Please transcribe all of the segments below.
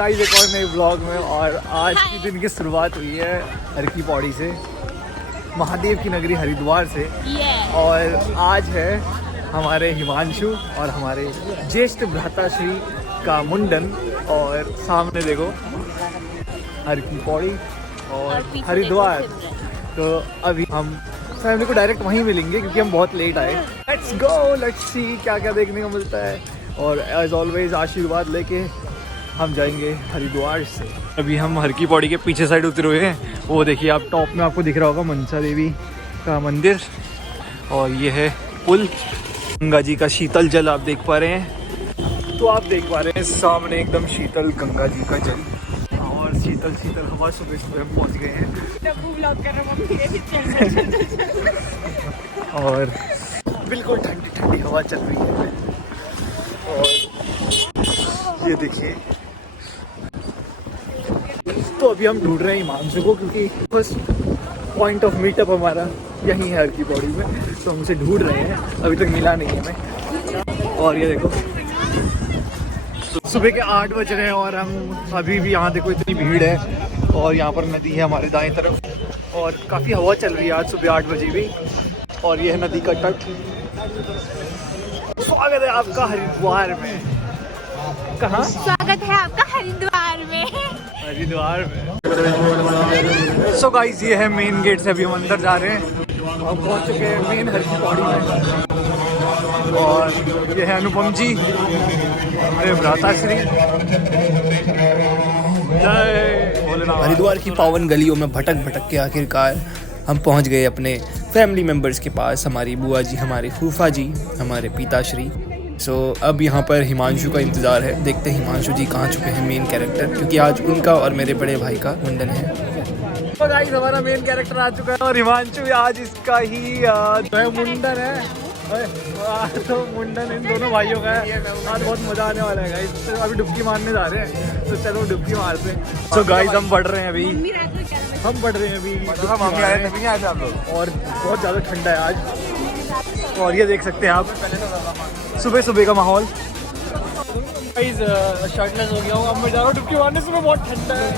Guys एक और नए व्लॉग में। और आज की दिन की शुरुआत हुई है हर की पौड़ी से, महादेव की नगरी हरिद्वार से। और आज है हमारे हिमांशु और हमारे ज्येष्ठ भ्राताश्री का मुंडन। और सामने देखो हर की पौड़ी और हरिद्वार। तो अभी हम फैमिली को डायरेक्ट वहीं मिलेंगे क्योंकि हम बहुत लेट आए। लेट्स गो, लेट्स सी क्या क्या देखने को मिलता है। और एज ऑलवेज आशीर्वाद लेके हम जाएंगे हरिद्वार से। अभी हम हर की पौड़ी के पीछे साइड उतरे हुए हैं। वो देखिए आप टॉप में आपको दिख रहा होगा मनसा देवी का मंदिर। और ये है पुल, गंगा जी का शीतल जल आप देख पा रहे हैं। तो आप देख पा रहे हैं सामने एकदम शीतल गंगा जी का जल और शीतल शीतल हवा। सुबह सुबह हम पहुँच गए हैं और बिल्कुल ठंडी ठंडी हवा चल रही है। और ये देखिए, तो अभी हम ढूंढ रहे हैं हिमांशु को क्योंकि फर्स्ट पॉइंट ऑफ मीटअप हमारा यहीं है हर की पौड़ी में। तो हम उसे ढूंढ रहे हैं, अभी तक मिला नहीं है हमें। और ये देखो सुबह के 8 बज रहे हैं और हम अभी भी यहाँ देखो इतनी भीड़ है। और यहाँ पर नदी है हमारे दाएं तरफ और काफ़ी हवा चल रही है आज सुबह 8 बजे भी। और ये है नदी का तट। स्वागत है आपका हरिद्वार में। कहाँ स्वागत है आपका हरिद्वार में? हरिद्वार में। सो गाइस ये है मेन गेट से अभी हम अंदर जा रहे हैं। हम पहुंच चुके हैं मेन हर की पौड़ी में। और ये है अनुपम जी, मेरे भ्राताश्री। जय भोलेनाथ। हरिद्वार की पावन गलियों में भटक भटक के आखिरकार हम पहुंच गए अपने फैमिली मेम्बर्स के पास। हमारी बुआ जी, हमारे फूफा जी, हमारे पिताश्री। सो अब यहाँ पर हिमांशु का इंतज़ार है। देखते हैं हिमांशु जी कहाँ छुपे हैं, मेन कैरेक्टर, क्योंकि आज उनका और मेरे बड़े भाई का मुंडन है। तो गाइस हमारा मेन कैरेक्टर आ चुका है और हिमांशु भी आज इसका ही जो है मुंडन है। तो मुंडन इन दोनों भाइयों का है। आज बहुत मजा आने वाला है गाइस। तो अभी डुबकी मारने जा रहे हैं, तो चलो डुबकी मारते हैं। तो गाइस हम बढ़ रहे हैं अभी, हम बढ़ रहे हैं अभी। मम्मी आए थे आए थे आप लोग। और बहुत ज़्यादा ठंडा है आज। और ये देख सकते हैं आप सुबह सुबह का माहौल। गाइस शर्टलेस हो गया हूँ, अब मैं जा रहा हूँ डुबकी मारने। सुबह बहुत ठंडा है।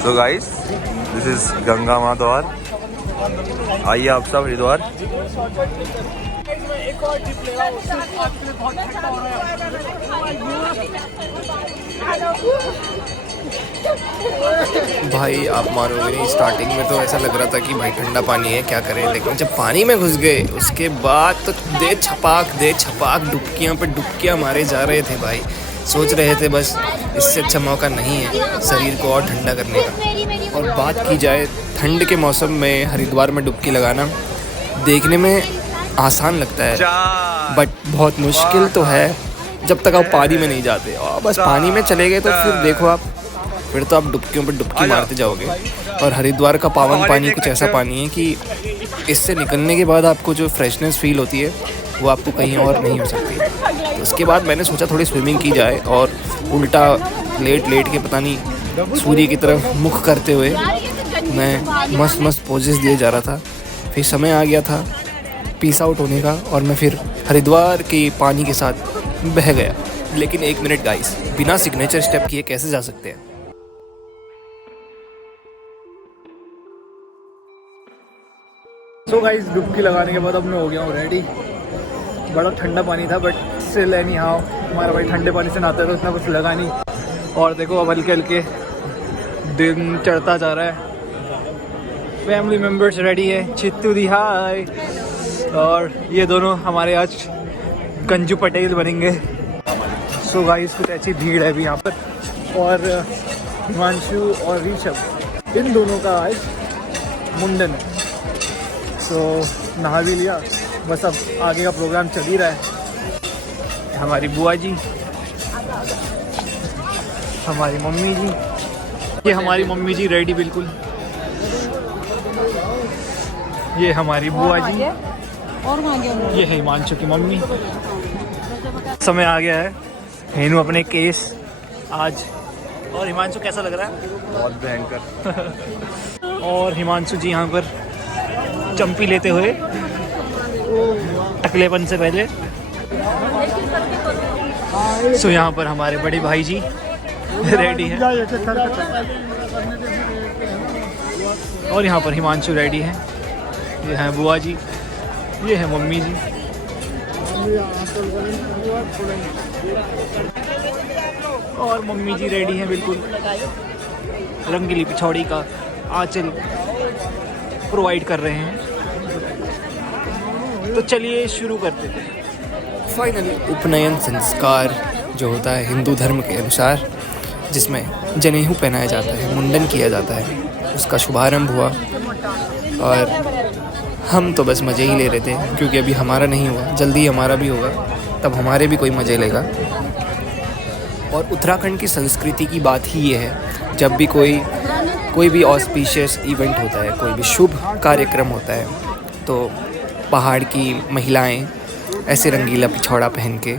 So guys, this is Ganga माँ द्वार। आइए आप सब हरिद्वार। भाई आप मानोगे नहीं, स्टार्टिंग में तो ऐसा लग रहा था कि भाई ठंडा पानी है क्या करें, लेकिन जब पानी में घुस गए उसके बाद तो दे छपाक डुबकियां पे डुबकियां मारे जा रहे थे भाई। सोच रहे थे बस इससे अच्छा मौका नहीं है शरीर को और ठंडा करने का। और बात की जाए ठंड के मौसम में हरिद्वार में डुबकी लगाना, देखने में आसान लगता है बट बहुत मुश्किल तो है जब तक आप पानी में नहीं जाते। और बस पानी में चले गए तो फिर देखो आप, फिर तो आप डुबकियों पर डुबकी मारते जाओगे। और हरिद्वार का पावन पानी कुछ ऐसा पानी है कि इससे निकलने के बाद आपको जो फ्रेशनेस फील होती है वो आपको कहीं और नहीं हो सकती। तो उसके बाद मैंने सोचा थोड़ी स्विमिंग की जाए और उल्टा लेट के पता नहीं सूर्य की तरफ मुख करते हुए मैं मस्त पोजेस दिए जा रहा था। फिर समय आ गया था पीस आउट होने का और मैं फिर हरिद्वार के पानी के साथ बह गया। लेकिन एक मिनट गाइस, बिना सिग्नेचर स्टेप किए कैसे जा सकते हैं? सो गाइस डुबकी लगाने के बाद अब मैं हो गया हूँ रेडी। बड़ा ठंडा पानी था बट स्टिल एनी हाउ हमारा भाई ठंडे पानी से नहाता है तो इतना कुछ लगा नहीं। और देखो अब हल्के हल्के दिन चढ़ता जा रहा है। फैमिली मेम्बर्स रेडी है, चित्तू दी हाय। और ये दोनों हमारे आज गंजू पटेल बनेंगे। सो गाइस कुछ ऐसी भीड़ है अभी यहाँ पर। और हिमांशु और ऋषभ इन दोनों का आज मुंडन है। तो नहा भी लिया, बस अब आगे का प्रोग्राम चल ही रहा है। हमारी बुआ जी, हमारी मम्मी जी, ये हमारी मम्मी जी रेडी बिल्कुल। ये हमारी बुआ जी और ये है हिमांशु की मम्मी। समय आ गया है हेनू अपने केस आज। और हिमांशु कैसा लग रहा है? बहुत भयंकर। और हिमांशु जी यहाँ पर चंपी लेते हुए टकलेपन से पहले। सो यहाँ पर हमारे बड़े भाई जी रेडी हैं और यहाँ पर हिमांशु रेडी हैं। ये हैं बुआ जी, ये है मम्मी जी। और मम्मी जी रेडी हैं बिल्कुल, रंगीली पिछौड़ी का आंचल प्रोवाइड कर रहे हैं। तो चलिए शुरू करते हैं। फाइनली उपनयन संस्कार जो होता है हिंदू धर्म के अनुसार, जिसमें जनेऊ पहनाया जाता है, मुंडन किया जाता है, उसका शुभारंभ हुआ। और हम तो बस मज़े ही ले रहे थे क्योंकि अभी हमारा नहीं हुआ, जल्दी हमारा भी होगा, तब हमारे भी कोई मज़े लेगा। और उत्तराखंड की संस्कृति की बात ही ये है, जब भी कोई भी ऑस्पिशियस इवेंट होता है, कोई भी शुभ कार्यक्रम होता है, तो पहाड़ की महिलाएं ऐसे रंगीला पिछौड़ा पहन के,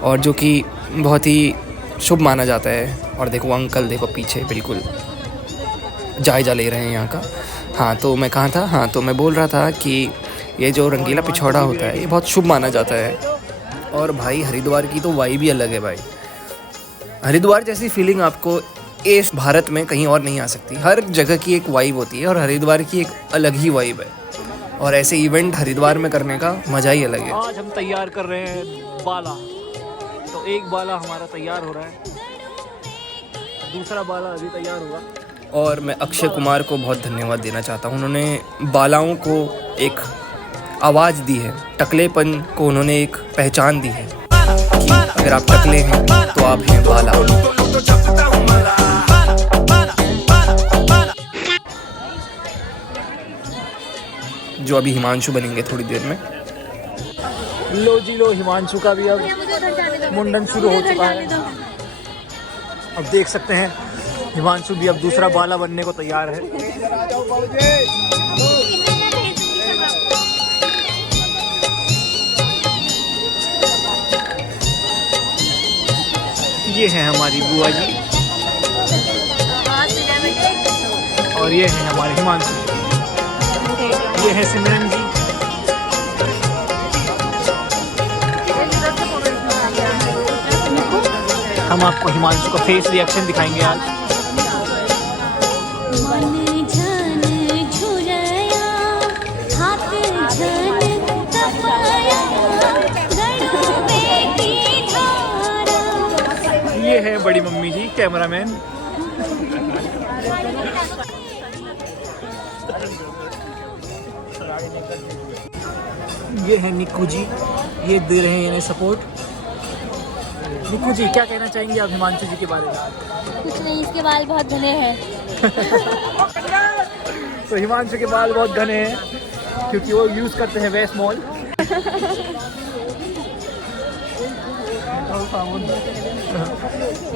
और जो कि बहुत ही शुभ माना जाता है। और देखो अंकल देखो पीछे बिल्कुल जायज़ा ले रहे हैं यहाँ का। हाँ तो मैं कहाँ था, हाँ तो मैं बोल रहा था कि ये जो रंगीला पिछौड़ा होता है ये बहुत शुभ माना जाता है। और भाई हरिद्वार की तो वाइब ही अलग है भाई। हरिद्वार जैसी फीलिंग आपको इस भारत में कहीं और नहीं आ सकती। हर जगह की एक वाइब होती है और हरिद्वार की एक अलग ही वाइब है। और ऐसे इवेंट हरिद्वार में करने का मज़ा ही अलग है। आज हम तैयार कर रहे हैं बाला, तो एक बाला हमारा तैयार हो रहा है, दूसरा बाला अभी तैयार होगा। और मैं अक्षय कुमार को बहुत धन्यवाद देना चाहता हूँ, उन्होंने बालाओं को एक आवाज़ दी है, टकलेपन को उन्होंने एक पहचान दी है कि अगर आप टकले हैं तो आप हैं बाला। जो अभी हिमांशु बनेंगे थोड़ी देर में। लो जी लो, हिमांशु का भी अब मुंडन शुरू हो चुका है। अब देख सकते हैं हिमांशु भी अब दूसरा बाला बनने को तैयार है। ये है हमारी बुआ जी और ये है हमारे हिमांशु, ये है सिमरन जी। हम आपको हिमांशु का फेस रिएक्शन दिखाएंगे आज। ये है बड़ी मम्मी जी, कैमरामैन। ये है निक्कू जी, ये दे रहे हैं इन्हें सपोर्ट। निक्कू जी क्या कहना चाहेंगे आप हिमांशु जी के बारे में? कुछ नहीं, इसके बाल बहुत घने हैं। तो हिमांशु के बाल बहुत घने हैं क्योंकि वो यूज़ करते हैं वेस्ट मॉल।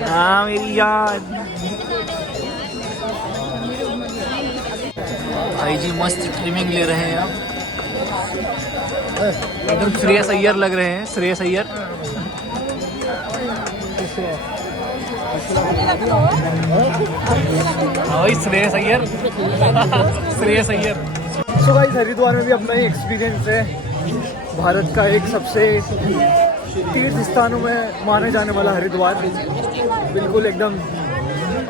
हाँ मेरी याद। भाई जी मस्त ट्रिमिंग ले रहे हैं आप, एकदम श्रेयस अय्यर लग रहे हैं, श्रेयस अय्यर। श्रेयस अय्यर, श्रेयस अय्यर। सो गाइस हरिद्वार में भी अपना ही एक्सपीरियंस है। भारत का एक सबसे तीर्थ स्थानों में माने जाने वाला हरिद्वार बिल्कुल एकदम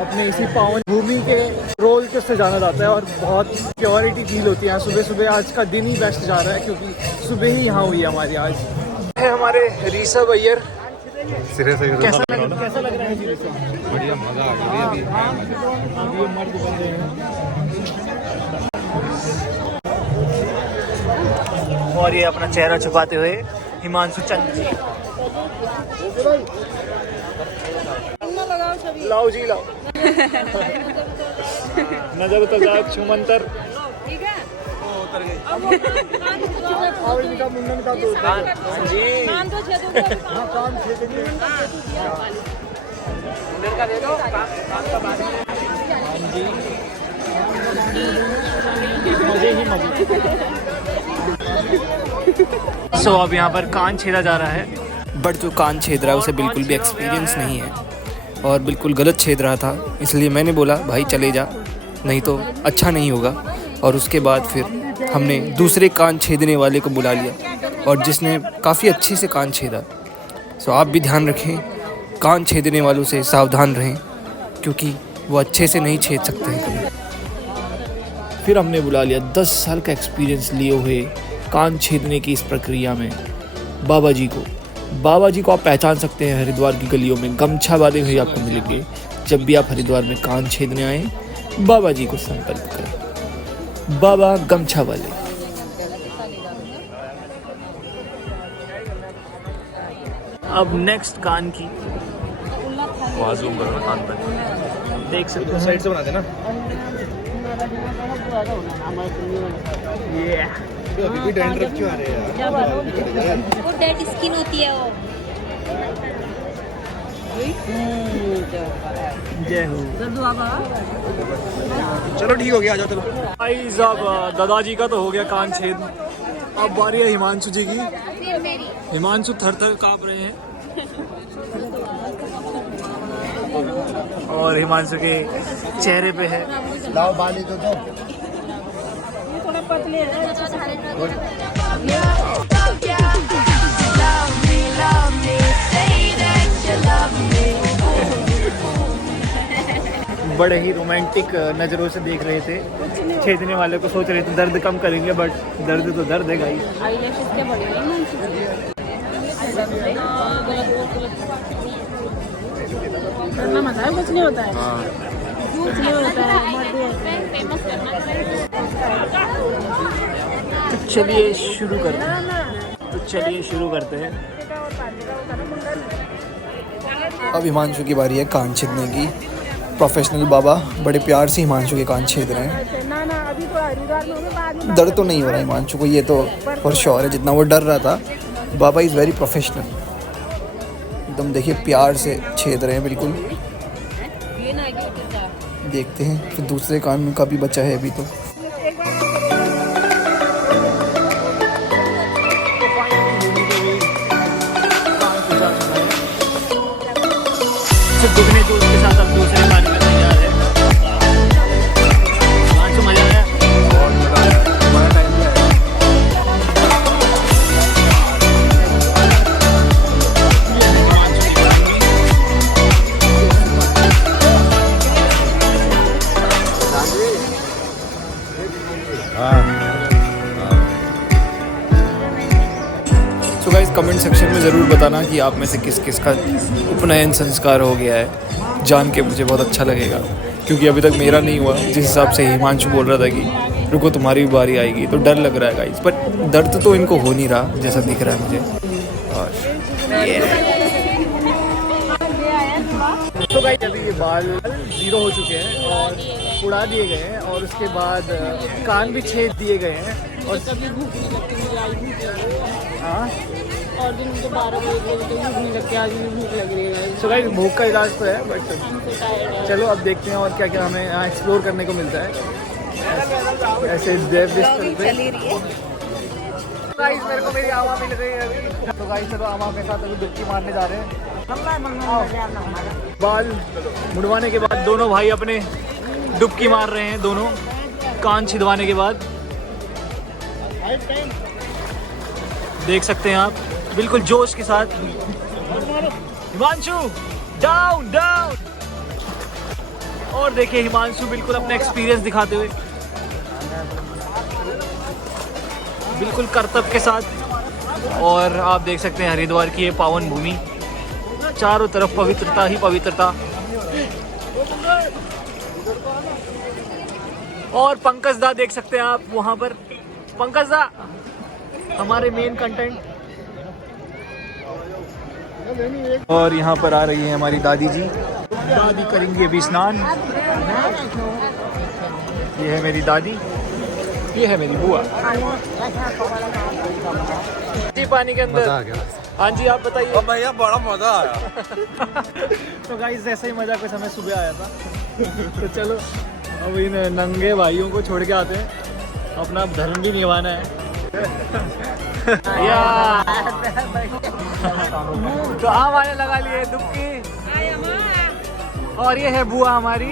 अपने इसी पावन भूमि के रोल के से जाना जाता है और बहुत प्योरिटी फील होती है। सुबह सुबह आज का दिन ही बेस्ट जा रहा है क्योंकि सुबह ही यहाँ हुई है हमारी आज। है हमारे ऋषभ अय्यर। कैसा लग रहा है जी ऋषभ? बढ़िया, मजा आ गया अभी। अभी ये मर्द बन रहे हैं और ये अपना चेहरा छुपाते हुए हिमांशु चंद जी। लाओ जी लाओ। नजर उतर जाए छुमंतर। मुंडन का जी का दे दो, काम का बात है। मजे ही मजे। सो अब यहाँ पर कान छेदा जा रहा है, बट जो कान छेद रहा है उसे बिल्कुल भी एक्सपीरियंस नहीं है और बिल्कुल गलत छेद रहा था, इसलिए मैंने बोला भाई चले जा, नहीं तो अच्छा नहीं होगा। और उसके बाद फिर हमने दूसरे कान छेदने वाले को बुला लिया और जिसने काफ़ी अच्छे से कान छेदा। सो आप भी ध्यान रखें, कान छेदने वालों से सावधान रहें क्योंकि वो अच्छे से नहीं छेद सकते हैं कभी। फिर हमने बुला लिया 10 साल का एक्सपीरियंस लिए हुए कान छेदने की इस प्रक्रिया में बाबा जी को। बाबा जी को आप पहचान सकते हैं हरिद्वार की गलियों में गमछा बांधे हुए आपको मिलेंगे। जब भी आप हरिद्वार में कान छेदने आए, बाबा जी को संपर्क करें, बाबा गमछा वाले। अब नेक्स्ट कान की जूम करो ना कान पे, देख सकते हो, साइड से बना देना। ये अभी भी डैंड्रफ क्यों आ रहे हैं यार? वो डेड स्किन होती है वो। जय हो। चलो ठीक हो गया, आ जाओ चलो। गाइस अब दादाजी का तो हो गया कान छेद, अब बारी है हिमांशु जी की। हिमांशु थर थर काँप रहे हैं और हिमांशु के चेहरे पे है लाओ बाली तो दो। बड़े ही रोमांटिक नज़रों से देख रहे थे छेदने वाले को, सोच रहे थे दर्द कम करेंगे, बट दर्द तो दर्द है गाइस। कुछ नहीं होता है, कुछ नहीं होता है। तो चलिए शुरू करते हैं। अब हिमांशु की बारी है कान छेदने की। प्रोफेशनल बाबा बड़े प्यार से हिमांशु के कान छेद रहे हैं। दर्द तो नहीं हो रहा हिमांशु को, ये तो फॉर श्योर है। जितना वो डर रहा था, बाबा इज़ वेरी प्रोफेशनल। एकदम देखिए प्यार से छेद रहे हैं बिल्कुल। देखते हैं फिर दूसरे कान का भी बचा है अभी तो। दुगने जोश के साथ अब दूसरे कान में तैयार है। हिमांशु मजा आया? सो गाइस कमेंट सेक्शन में ज़रूर बताना कि आप में से किस किस का उपनयन संस्कार हो गया है। जान के मुझे बहुत अच्छा लगेगा क्योंकि अभी तक मेरा नहीं हुआ। जिस हिसाब से हिमांशु बोल रहा था कि रुको तुम्हारी भी बारी आएगी, तो डर लग रहा है गाइस। पर दर्द तो इनको हो नहीं रहा जैसा दिख रहा है मुझे। और तो गाइस अभी ये बाल 0 हो चुके हैं और उड़ा दिए गए हैं और उसके बाद कान भी छेद दिए गए हैं। और कभी भूख नहीं लगती, हाँ और दिन मुझे 12 बजे भूख नहीं लगती, आज भी भूख लग रही है। सो गाइस भूख का इलाज तो है, बट चलो अब देखते हैं और क्या क्या हमें यहाँ एक्सप्लोर करने को मिलता है। ऐसे देव गाइस मेरे को मेरी आमा मिल रही है अभी। तो गाइस चलो आमा के साथ अभी डुबकी मारने जा रहे हैं। बाल मुड़वाने के बाद दोनों भाई अपने डुबकी मार रहे हैं, दोनों कान छिदवाने के बाद। देख सकते हैं आप बिल्कुल जोश के साथ। Himanshu down down. और देखिए हिमांशु बिल्कुल अपना एक्सपीरियंस दिखाते हुए बिल्कुल कर्तव्य के साथ। और आप देख सकते हैं हरिद्वार की ये पावन भूमि, चारों तरफ पवित्रता ही पवित्रता। और पंकज दा देख सकते हैं आप वहाँ पर। पंकज दा हमारे मेन कंटेंट। और यहाँ पर आ रही है हमारी दादी जी। दादी करेंगी अभी स्नान। ये है मेरी दादी, ये है मेरी बुआ जी पानी के अंदर। हाँ जी आप बताइए। भैया बड़ा मजा आया। तो गाइस ऐसा ही मजा कुछ हमें सुबह आया था। तो चलो अब इन नंगे भाइयों को छोड़ के आते हैं, अपना धर्म भी निभाना है। तो आम आने लगा लिए डुबकी। और ये है बुआ हमारी।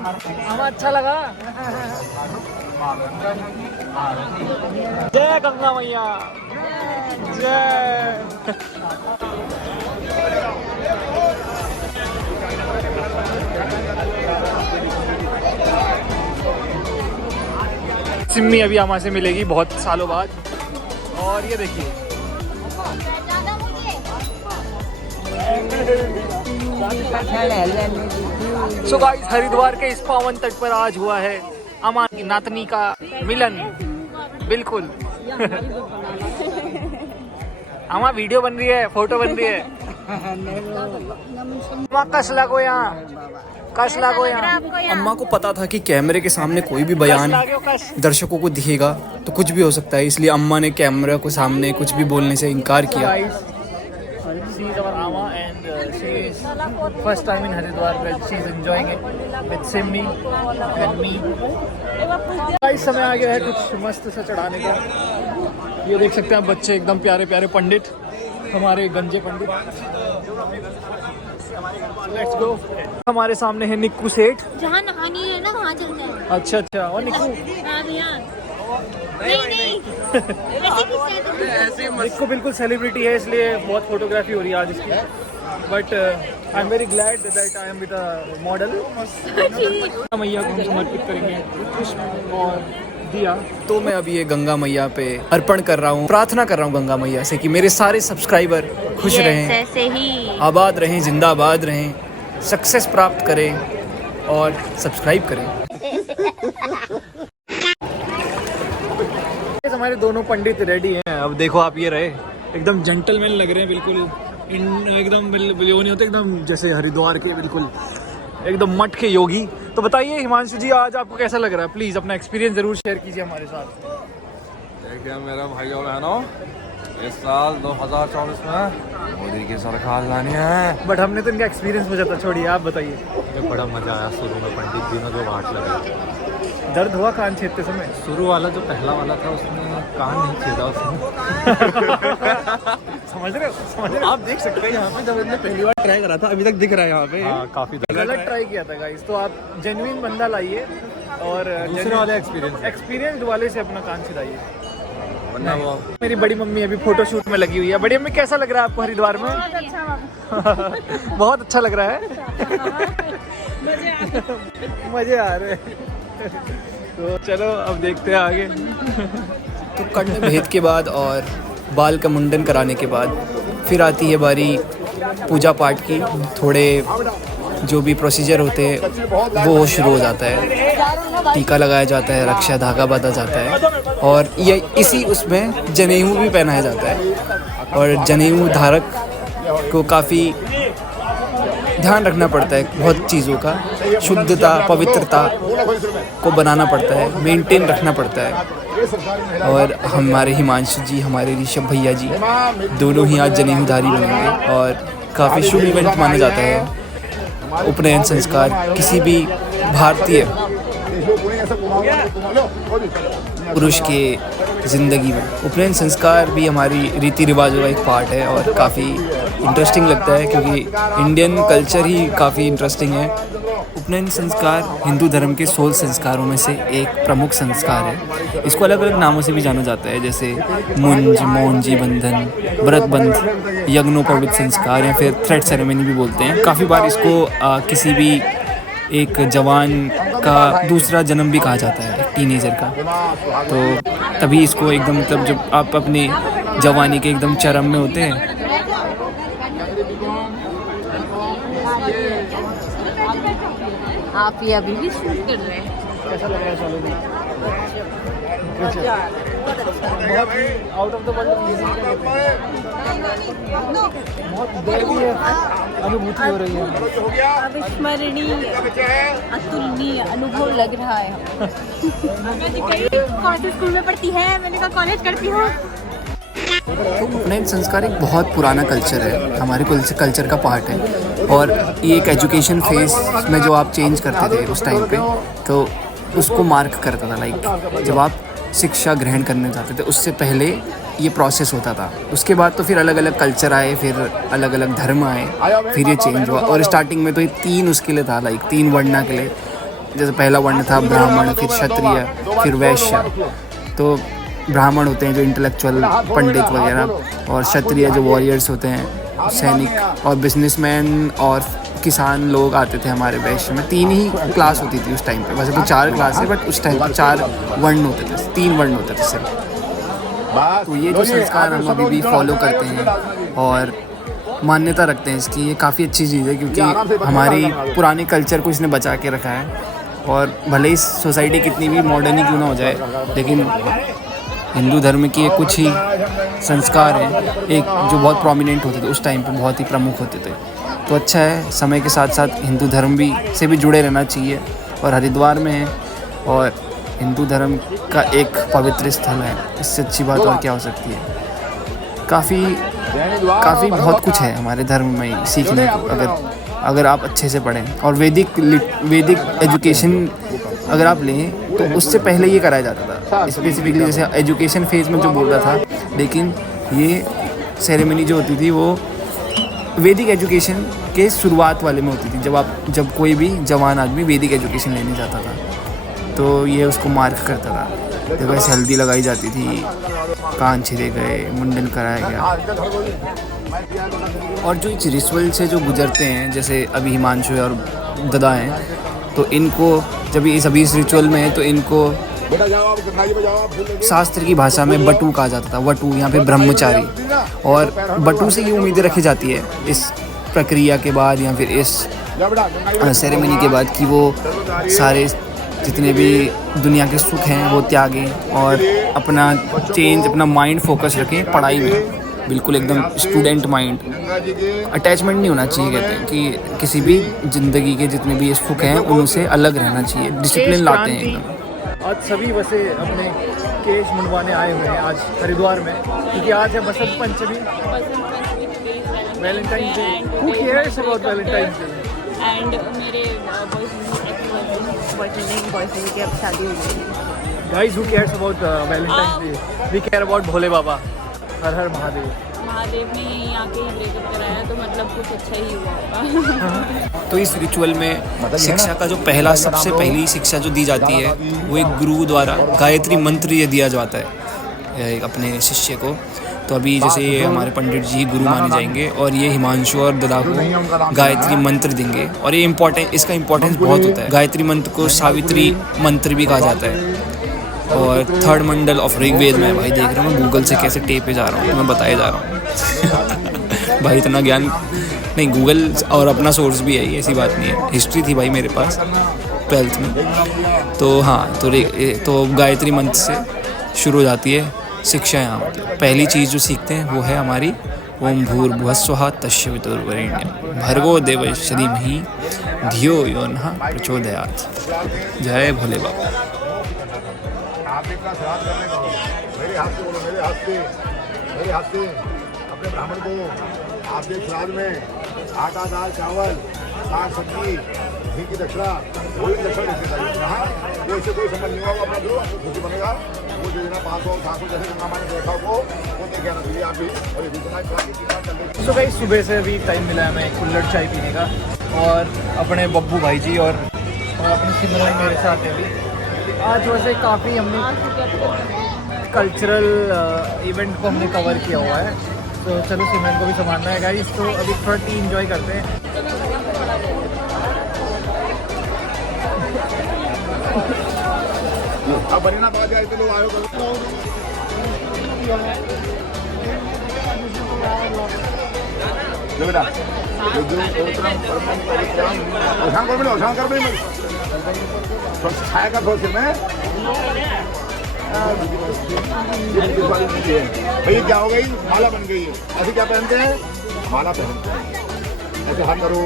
हमें अच्छा लगा। जय गंगा मैया जय। सिम्मी अभी अम्मा से मिलेगी बहुत सालों बाद। और ये देखिए सो गाइस, हरिद्वार के इस पावन तट पर आज हुआ है अम्मा की नातनी का मिलन। बिल्कुल अम्मा वीडियो बन रही है, फोटो बन रही है। अम्मा कस लगो यहाँ, कस लगो यहाँ। अम्मा को पता था कि कैमरे के सामने कोई भी बयान दर्शकों को दिखेगा तो कुछ भी हो सकता है, इसलिए अम्मा ने कैमरा को सामने कुछ भी बोलने से इनकार किया। She is our Amma and she is first time in Haridwar, but she is enjoying it with Simmi and me. Guys समय आ गया है कुछ मस्त सा चढ़ाने का। ये देख सकते हैं आप बच्चे एकदम प्यारे प्यारे पंडित, हमारे गंजे पंडित। Let's go. हमारे सामने है निक्कू सेठ। जहाँ नहानी है ना वहाँ चलते हैं। अच्छा अच्छा। और निक्कू हाँ भैया। नहीं निक्कू बिल्कुल सेलिब्रिटी है, इसलिए बहुत फोटोग्राफी हो रही है आज इसकी। But I am very glad that I am with a model. मैया को हम समर्पित करेंगे पुष्प और दिया। तो मैं अभी ये गंगा मैया पे अर्पण कर रहा हूँ, प्रार्थना कर रहा हूँ गंगा मैया से कि मेरे सारे सब्सक्राइबर खुश रहें, ऐसे ही आबाद रहें, जिंदाबाद रहें, सक्सेस प्राप्त करें और सब्सक्राइब करें। हमारे दोनों पंडित रेडी हैं। अब देखो आप, ये रहे एकदम जेंटलमैन लग रहे हैं, बिल्कुल एकदम वो नहीं होते एकदम जैसे हरिद्वार के, बिल्कुल एकदम मठ के योगी। तो बताइए हिमांशु जी, आज आपको कैसा लग रहा है? प्लीज़ अपना एक्सपीरियंस ज़रूर शेयर कीजिए हमारे साथ। देखिए मेरा भाइयों बहनों, इस साल 2024 में मोदी की सरकार लानी है। बट हमने तो इनका एक्सपीरियंस पूछा था, छोड़िए आप बताइए। मुझे बड़ा मजा आया शुरू में, पंडित जी ने जो वाट लगाई। दर्द हुआ कान छेदते समय? शुरू वाला जो पहला वाला था उसमें कान नहीं छेदा उसने। समझ रहे हो, समझ रहे हो? आप देख सकते हैं यहाँ पे जब मैंने पहली बार ट्राई करा था, अभी तक दिख रहा है यहाँ पे। हाँ, काफी गलत ट्राई किया था गाइस। तो आप जेन्युइन बंदा लाइए और दूसरे वाले एक्सपीरियंस वाले से अपना कान छिदाइए। मेरी बड़ी मम्मी अभी फोटो शूट में लगी हुई है। बड़ी मम्मी कैसा लग रहा है आपको हरिद्वार में? बहुत अच्छा लग रहा है। मजे आ रहे हैं। तो चलो अब देखते हैं आगे। तो कर्ण भेद के बाद और बाल का मुंडन कराने के बाद फिर आती है बारी पूजा पाठ की। थोड़े जो भी प्रोसीजर होते हैं वो शुरू हो जाता है। टीका लगाया जाता है, रक्षा धागा बांधा जाता है और ये इसी उसमें जनेऊ भी पहनाया जाता है। और जनेऊ धारक को काफ़ी ध्यान रखना पड़ता है बहुत चीज़ों का, शुद्धता पवित्रता को बनाना पड़ता है, मेंटेन रखना पड़ता है। और हमारे हिमांशु जी, हमारे ऋषभ भैया जी दोनों ही आज जनेऊधारी बनेंगे और काफ़ी शुभ इवेंट माना जाता है उपनयन संस्कार किसी भी भारतीय पुरुष के ज़िंदगी में। उपनयन संस्कार भी हमारी रीति रिवाजों का एक पार्ट है और काफ़ी इंटरेस्टिंग लगता है क्योंकि इंडियन कल्चर ही काफ़ी इंटरेस्टिंग है। उपनयन संस्कार हिंदू धर्म के 16 संस्कारों में से एक प्रमुख संस्कार है। इसको अलग अलग नामों से भी जाना जाता है, जैसे मुंज, मौंजी बंधन, व्रतबंध, यज्ञोपवीत संस्कार या फिर थ्रेड सेरेमनी भी बोलते हैं। काफ़ी बार इसको किसी भी एक जवान का दूसरा जन्म भी कहा जाता है, एक टीनेजर का। तो तभी इसको एकदम मतलब जब आप अपनी जवानी के एकदम चरम में होते हैं। आप ये अभी भी शूट कर रहे हैं? कैसा लग रहा है चालू में? बहुत ही आउट ऑफ द वर्ल्ड बहुत दैवीय अनुभूति हो रही है। अविस्मरणीय अतुलनीय अनुभव लग रहा है। कौन से स्कूल में पढ़ती है? मैंने कहा कॉलेज करती हूँ। तो उपनयन संस्कार एक बहुत पुराना कल्चर है, हमारे कल्चर का पार्ट है। और ये एक एजुकेशन फेज में जो आप चेंज करते थे उस टाइम पे, तो उसको मार्क करता था। लाइक जब आप शिक्षा ग्रहण करने जाते थे उससे पहले ये प्रोसेस होता था। उसके बाद तो फिर अलग अलग कल्चर आए, फिर अलग अलग धर्म आए, फिर ये चेंज हुआ। और स्टार्टिंग में तो ये 3 उसके लिए था, लाइक 3 वर्णा के लिए जैसे पहला वर्ण था ब्राह्मण, फिर क्षत्रिय, फिर वैश्य। तो ब्राह्मण होते हैं जो इंटेलेक्चुअल पंडित वगैरह, और क्षत्रिय जो वॉरियर्स होते हैं, सैनिक, और बिजनेसमैन और किसान लोग आते थे हमारे वैश्य में। 3 ही क्लास होती थी उस टाइम पे, वैसे तो 4 क्लास है बट उस टाइम पे 4 वर्ण होते थे, 3 वर्ण होते थे सिर्फ। तो ये जो संस्कार हम अभी भी फॉलो करते हैं और मान्यता रखते हैं इसकी, ये काफ़ी अच्छी चीज़ है क्योंकि हमारी पुराने कल्चर को इसने बचा के रखा है। और भले ही सोसाइटी कितनी भी मॉडर्न ही क्यों ना हो जाए, लेकिन हिंदू धर्म के कुछ ही संस्कार हैं एक जो बहुत प्रोमिनेंट होते थे उस टाइम पे, बहुत ही प्रमुख होते थे। तो अच्छा है, समय के साथ साथ हिंदू धर्म भी से भी जुड़े रहना चाहिए। और हरिद्वार में है और हिंदू धर्म का एक पवित्र स्थल है, इससे अच्छी बात और क्या हो सकती है। काफ़ी बहुत कुछ है हमारे धर्म में सीखने को, अगर आप अच्छे से पढ़ें। और वैदिक एजुकेशन अगर आप लें तो उससे पहले ये कराया जाता था स्पेसिफिकली, जैसे एजुकेशन फेज़ में जो बोल रहा था, लेकिन ये सेरेमनी जो होती थी वो वैदिक एजुकेशन के शुरुआत वाले में होती थी, जब कोई भी जवान आदमी वैदिक एजुकेशन लेने जाता था तो ये उसको मार्क करता था। तो वैसे हल्दी लगाई जाती थी, कान छिरे गए, मुंडन कराया गया। और जो इस रिचुअल से जो गुजरते हैं, जैसे अभी हिमांशु और ददा हैं, तो इनको जब ये सभी इस रिचुअल में है तो इनको शास्त्र की भाषा में बटू कहा जाता था। वटू यहाँ पे ब्रह्मचारी, और बटू से ये उम्मीदें रखी जाती है इस प्रक्रिया के बाद या फिर इस सेरेमनी के बाद कि वो सारे जितने भी दुनिया के सुख हैं वो त्यागें और अपना माइंड फोकस रखें पढ़ाई में, बिल्कुल एकदम स्टूडेंट माइंड। अटैचमेंट नहीं होना चाहिए, कहते हैं कि किसी भी ज़िंदगी के जितने भी सुख हैं उनसे अलग रहना चाहिए, डिसिप्लिन लाते हैं एकदम। आज सभी वैसे अपने केश मुंडवाने आए हुए हैं आज हरिद्वार में, क्योंकि आज है Basant Panchami, Valentine day. Who cares about Valentine's Day? And मेरे बॉयफ्रेंड की अब शादी हो गई। Guys, who cares about Valentine's Day? We care about भोले बाबा। हर हर महादेव। महादेव ने यहाँ के ही ब्रेकअप कराया तो मतलब कुछ अच्छा ही हुआ होगा। तो इस रिचुअल में शिक्षा का जो सबसे पहली शिक्षा जो दी जाती है वो एक गुरु द्वारा गायत्री मंत्र ये दिया जाता है अपने शिष्य को। तो अभी जैसे ये हमारे पंडित जी गुरु माने जाएंगे और ये हिमांशु और ददा को गायत्री मंत्र देंगे। और ये इसका इम्पोर्टेंस बहुत होता है। गायत्री मंत्र को सावित्री मंत्र भी कहा जाता है। और 3rd मंडल ऑफ ऋग्वेद में, भाई देख रहा हूँ मैं गूगल से कैसे टेपे जा रहा हूँ, मैं बताए जा रहा हूँ भाई इतना ज्ञान नहीं, गूगल और अपना सोर्स भी है, ऐसी बात नहीं है। हिस्ट्री थी भाई मेरे पास 12th में। तो हाँ, तो गायत्री मंत्र से शुरू हो जाती है शिक्षा। यहाँ पहली चीज़ जो सीखते हैं वो है हमारी ओम भूर्भुवस्वः तस्य वितुर्वरेण्यं भर्गो देवस्य धीमहि धियो यो नः प्रचोदयात्। जय भोले बाबा। श्राद्ध करने को मेरे हाथ से बोलो, मेरे हाथ से अपने ब्राह्मण को आप देख श्राद्ध में आटा, दाल, चावल, साग, सब्जी, घी की दक्षिणा, कोई दक्षिणा नहीं देता। हाँ, वो इससे कोई समझ नहीं होगा। अपना जो खुशी बनेगा वो जो देना 500 700 जैसे गंगा माँ ने देखा हो वो दे के आना चाहिए आप भी। और इतना तो भाई सुबह से अभी टाइम मिला है मैं कुल्हड़ चाय पीने का, और अपने बब्बू भाई जी और अपने सिमरन मेरे साथ हैं अभी। आज वैसे काफ़ी हमने कल्चरल इवेंट को हमने कवर किया हुआ है, तो चलो सिमरन को भी संभालना है गाइस। तो अभी थोड़ा टी इंजॉय करते हैं। अब बने ना बात जाए तो लोग आयो बेटा छाया का सोच में भैया क्या हो गई, माला बन गई है। ऐसे क्या पहनते हैं, माला पहनते हैं। ऐसे हाथ करो,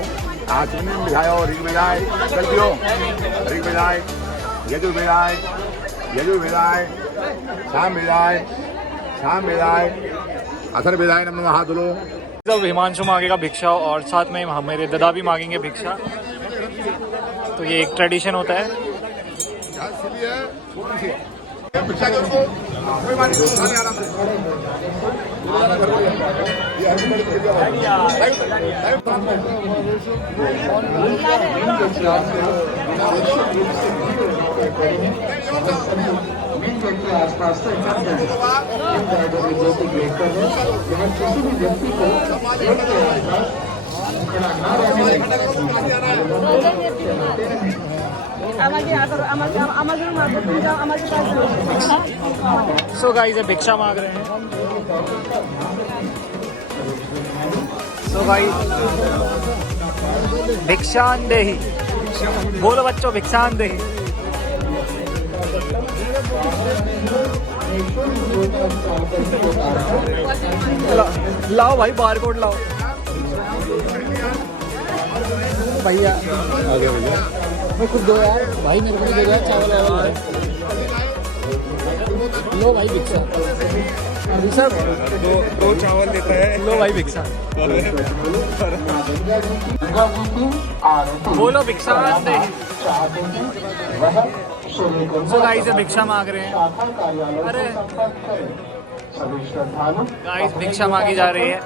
हाथ में दिखाओ, ऋग्वेदाय चलती हो, ऋग्वेदाय, यजुर्वेदाय, यजुर्वेदाय, सामवेदाय, अथर्ववेदाय नमः। हाथ धुलो। जब हिमांशु मांगेगा भिक्षा और साथ में मेरे दादा भी मांगेंगे भिक्षा, तो ये एक ट्रेडिशन होता है। भिक्षा दो उसको, कोई बात नहीं, आराम से। सो गाइस भिक्षा मांग रहे हैं। सो गाइस भिक्षान देही, बोलो बच्चों भिक्षान देही। लाओ भाई बार कोड लाओ भैया। आगे भैया मैं खुद दो यार भाई, मेरे को भी दे दो यार, चावल वावल है। लो भाई भिक्षा। अभी सब दो चावल देता है। लो भाई भिक्षा। बोलो भिक्षा दे। सो गाइस भिक्षा मांग रहे हैं। अरे गाइस भिक्षा मांगी जा रही है।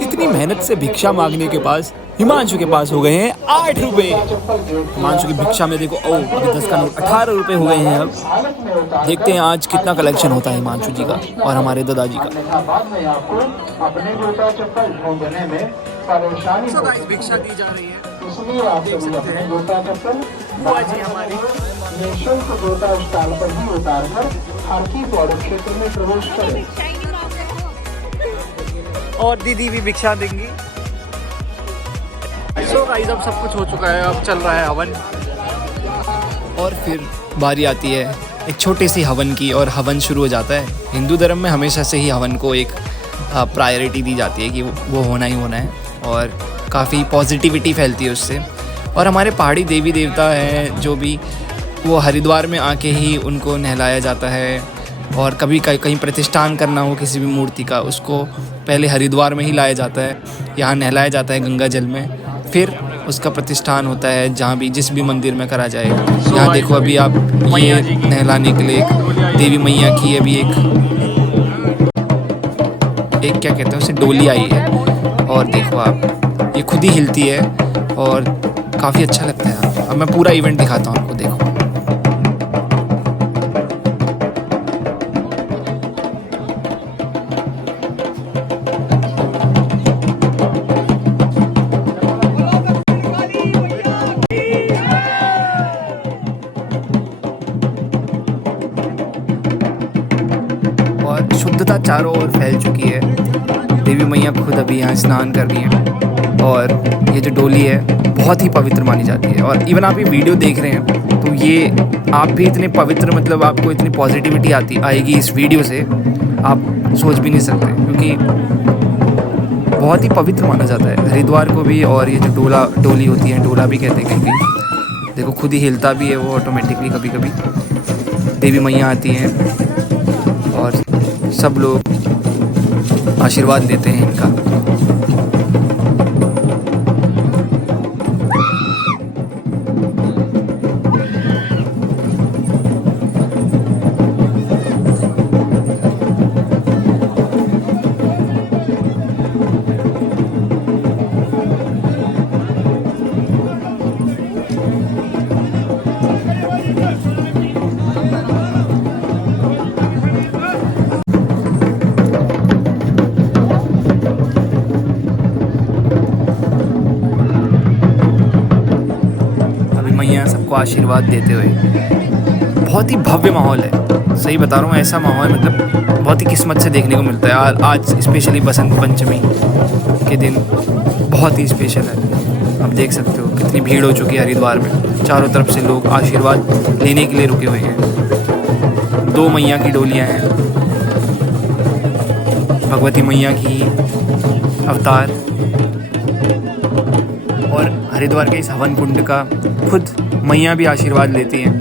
इतनी मेहनत से भिक्षा मांगने के पास हिमांशु के पास हो गए हैं 8 रुपए। हिमांशु की भिक्षा में देखो, ओ अभी 10 का नोट 18 रुपए हो गए हैं। अब देखते हैं आज कितना कलेक्शन होता है हिमांशु जी का और हमारे दादाजी का। सो गाइस भिक्षा दी जा रही है, देख सकते हैं। बुआ जी हमारी निःशुल्क जूता स्टॉल पर ही उतारकर हाथी पौड़ी क्षेत्र में प्रवेश करें। और दीदी भी भिक्षा देंगी। सो गाइस अब सब कुछ हो चुका है, अब चल रहा है हवन। और फिर बारी आती है एक छोटी सी हवन की, और हवन शुरू हो जाता है। हिंदू धर्म में हमेशा से ही हवन को एक प्रायोरिटी दी जाती है कि वो होना ही होना है, और काफ़ी पॉजिटिविटी फैलती है उससे। और हमारे पहाड़ी देवी देवता हैं जो भी, वो हरिद्वार में आके ही उनको नहलाया जाता है। और कभी कहीं प्रतिष्ठान करना हो किसी भी मूर्ति का, उसको पहले हरिद्वार में ही लाया जाता है, यहाँ नहलाया जाता है गंगा जल में, फिर उसका प्रतिष्ठान होता है जहाँ भी जिस भी मंदिर में करा जाए। यहाँ देखो अभी आप ये नहलाने के लिए देवी मैया की अभी एक क्या कहते हैं उसे, डोली आई है। और देखो आप ये खुद ही हिलती है और काफ़ी अच्छा लगता है। अब मैं पूरा इवेंट दिखाता हूँ आपको, देखो। और शुद्धता चारों ओर फैल चुकी है। देवी मैया खुद अभी यहाँ स्नान कर रही हैं, और ये जो डोली है बहुत ही पवित्र मानी जाती है। और इवन आप ये वीडियो देख रहे हैं तो ये आप भी इतने पवित्र, मतलब आपको इतनी पॉजिटिविटी आएगी इस वीडियो से, आप सोच भी नहीं सकते, क्योंकि बहुत ही पवित्र माना जाता है हरिद्वार को भी। और ये जो डोली होती है, डोला भी कहते हैं कहीं, देखो खुद ही हिलता भी है वो ऑटोमेटिकली। कभी कभी देवी मैया आती हैं और सब लोग आशीर्वाद देते हैं इनका। सबको आशीर्वाद देते हुए, बहुत ही भव्य माहौल है। सही बता रहा हूँ, ऐसा माहौल मतलब बहुत ही किस्मत से देखने को मिलता है। आज स्पेशली बसंत पंचमी के दिन बहुत ही स्पेशल है। आप देख सकते हो कितनी भीड़ हो चुकी है हरिद्वार में। चारों तरफ से लोग आशीर्वाद लेने के लिए रुके हुए हैं। 2 मैया की डोलियाँ हैं, भगवती मैया की अवतार। और हरिद्वार के इस हवन कुंड का खुद मैया भी आशीर्वाद लेती हैं,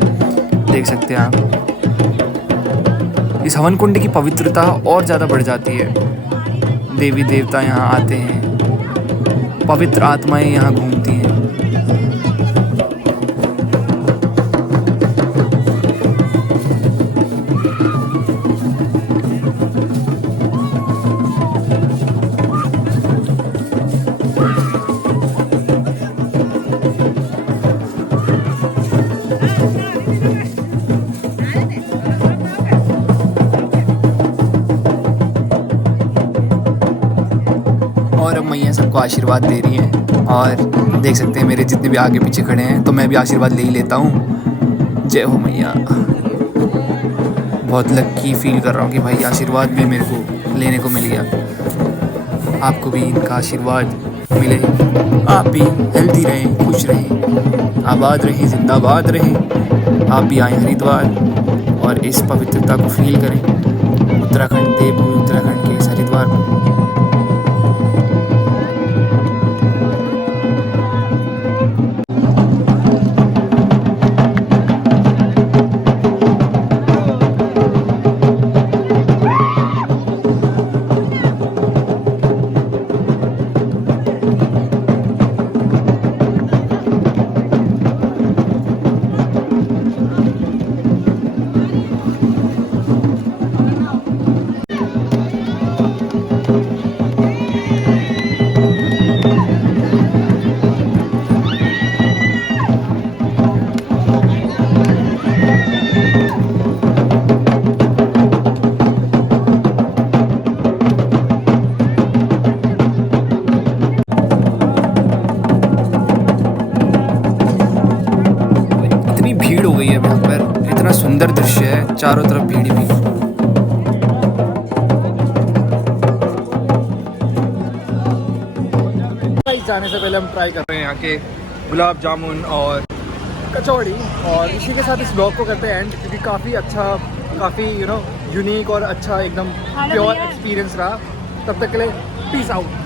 देख सकते हैं आप। इस हवन कुंड की पवित्रता और ज़्यादा बढ़ जाती है। देवी देवता यहाँ आते हैं, पवित्र आत्माएं यहाँ घूमती हैं। को आशीर्वाद दे रही हैं। और देख सकते हैं मेरे जितने भी आगे पीछे खड़े हैं, तो मैं भी आशीर्वाद ले ही लेता हूँ। जय हो मैया। बहुत लकी फील कर रहा हूँ कि भाई आशीर्वाद भी मेरे को लेने को मिल गया। आपको भी इनका आशीर्वाद मिले, आप भी हेल्दी रहें, खुश रहें, आबाद रहें, जिंदाबाद रहें। आप भी आएँ हरिद्वार और इस पवित्रता को फील करें। उत्तराखंड, देवभूमि उत्तराखंड के इस हरिद्वार में। भीड़ हो गई है यहाँ पर, इतना सुंदर दृश्य है, चारों तरफ भीड़ ही भीड़। जाने से पहले हम ट्राई कर रहे हैं यहाँ के गुलाब जामुन और कचौड़ी, और इसी के साथ इस ब्लॉग को करते हैं एंड, क्योंकि काफ़ी अच्छा, काफ़ी यूनिक और अच्छा एकदम प्योर एक्सपीरियंस रहा। तब तक के लिए पीस आउट।